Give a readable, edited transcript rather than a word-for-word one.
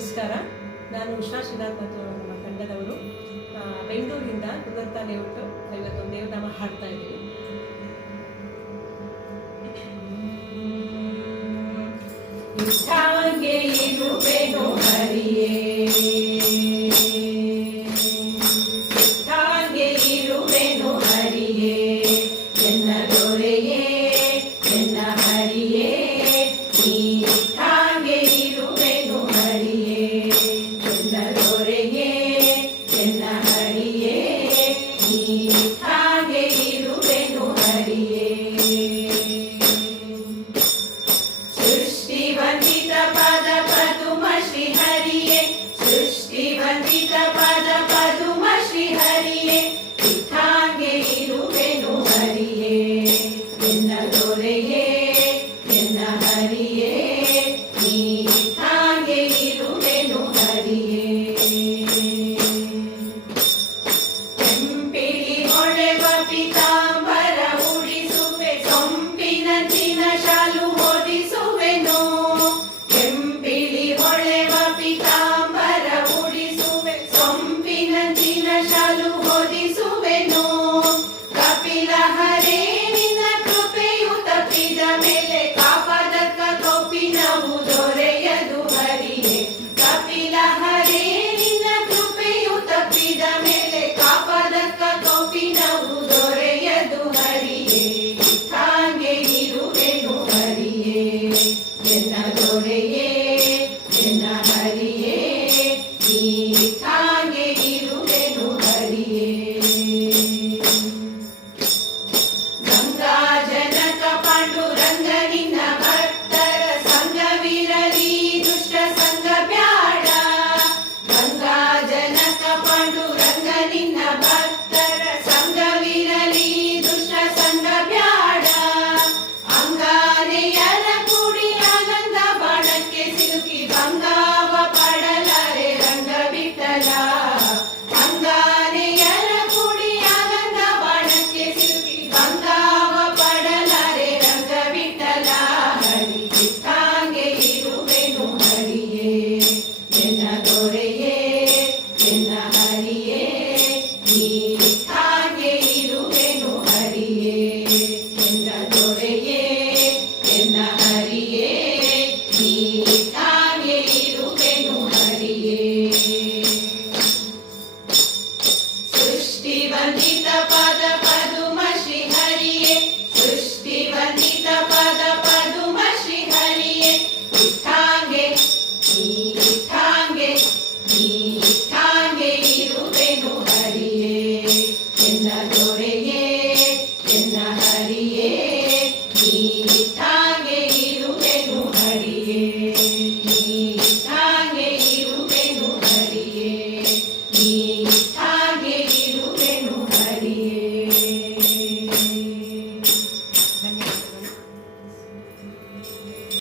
ನಮಸ್ಕಾರ. ನಾನು ಉಷಾ ಶ್ರೀನಾಥ್ ಮತ್ತು ನಮ್ಮ ತಂಡದವರು ಬೆಂಗಳೂರಿಂದ ಕುದರ್ತ ಲೇಔಟ್ ಇವತ್ತೊಂದು ದೇವನಾಮ ಹಾಡ್ತಾ ಇದ್ದೀವಿ. ಇಷ್ಟಾಗೆ ಇರುವೆನು ಹರಿಯೇ, ಇಷ್ಟಾಗೆ ಇರುವೆನು ಹರಿಯೇ, ಎನ್ನ ದೊರೆಯೇ ಎನ್ನ ಹರಿಯೇ, ನೀ ಇಷ್ಟಾಗೆ ಇರುವೆನು ಹರಿಯೇ, ಎನ್ನ ದೊರೆಯೇ ಎನ್ನ ಹರಿಯೇ, ನೀ ಇಷ್ಟಾಗೆ ಇರುವೆನು ಹರಿಯೇ. ಸೃಷ್ಟಿವಂದಿತ ಪದ ಪದುಮ ಶ್ರೀ ಹರಿಯೇ, ಸೃಷ್ಟಿವಂದಿತ ಪದ ಪದುಮ ಶ್ರೀ ಹರಿಯೇ, ಇಷ್ಟಾಗೆ ಇರುವೆನು ಹರಿಯೇ, ಎನ್ನ ದೊರೆಯೇ ಎನ್ನ ಹರಿಯೇ, ನೀ ಇಷ್ಟಾಗೆ ಇರುವೆನು ಹರಿಯೇ. ಕೆಂಪಿಳಿ ಹೊಳೆವ ಪೀತಾಂಬರ ಉಡಿಸುವೆ, ಸೊಂಪಿನಂಚಿನ ಶಾಲು ಹೊದಿಸುವೆನು, ಕೆಂಪಿಳಿ ಹೊಳೆವ ಪೀತಾಂಬರ ಉಡಿಸುವೆ, ಸೊಂಪಿನಂಚಿನ ಶಾಲು ಹೊದಿಸುವೆನು. ಕಪಿಲ ಹರೇ ನಿನ್ನ ಕೃಪೆಯು ತಪ್ಪಿದ ಮೇಲೆ, ಕಾಪದಕ್ಕ ಕೌಪಿನವು ದೊರೆಯದು ಹರಿಯೇ. ಕಪಿಲ ಹರೇ ನಿನ್ನ ಕೃಪೆಯು ತಪ್ಪಿದ ಮೇಲೆ, ಕಾಪದಕ್ಕ ಕೌಪಿನವು ದೊರೆಯದು ಹರಿಯೇ. ಇಷ್ಟಾಗೆ ಇರುವೆನು ಹರಿಯೇ, ಎನ್ನ ದೊರೆಯೇ ಎನ್ನ ಹರಿಯೇ, ನೀ ಇಷ್ಟಾಗೆ ಇರುವೆನು ಹರಿಯೇ. ಗಂಗಾ ಜನಕ ಪಾಂಡುರಂಗ ನಿನ್ನ ಭಕ್ತರ ಸಂಗವಿರಲಿ, ದುಷ್ಟ ಸಂಗ ಬ್ಯಾಡ. ಗಂಗಾ ಜನಕ ಪಾಂಡುರಂಗ ನಿನ್ನ ಭಕ್ತರ ಸಂಗವಿರಲಿ, ದುಷ್ಟ ಸಂಗ ಬ್ಯಾಡ. ಅಂಗಾರೆಯರ ಕೂಡಿ ಆನಂದ ಬಾಣಕ್ಕೆ ಸಿಲುಕಿ, ಬಂಗಾವ ಪಡಲಾರೆ ರಂಗ ಬಿಟ್ಟಲ. ಅಂಗಾರೆಯರ ಕೂಡಿ ಆನಂದ ಬಾಣಕ್ಕೆ ಸಿಲುಕಿ, ಬಂಗಾವ ಪಡಲಾರೆ ರಂಗ ಬಿಟ್ಟಲ. ಹರಿ ಇಷ್ಟಾಗೆ ಇರುವೆನು ಹರಿಯೇ, ಎನ್ನ ದೊರೆಯೇ ಎನ್ನ ಹರಿಯೇ, ನೀ ಇಷ್ಟಾಗೆ ಇರುವೆನು ಹರಿಯೇ, ಎನ್ನ ದೊರೆಯೇ ಎನ್ನ ಹರಿಯೇ, ನೀ ಇಷ್ಟಾಗೆ ಇರುವೆನು ಹರಿಯೇ. ಸೃಷ್ಟಿವಂದಿತ ಪದ ಪದುಮ ಶ್ರೀ ಹರಿಯೇ, ಸೃಷ್ಟಿವಂದಿತ ಪದ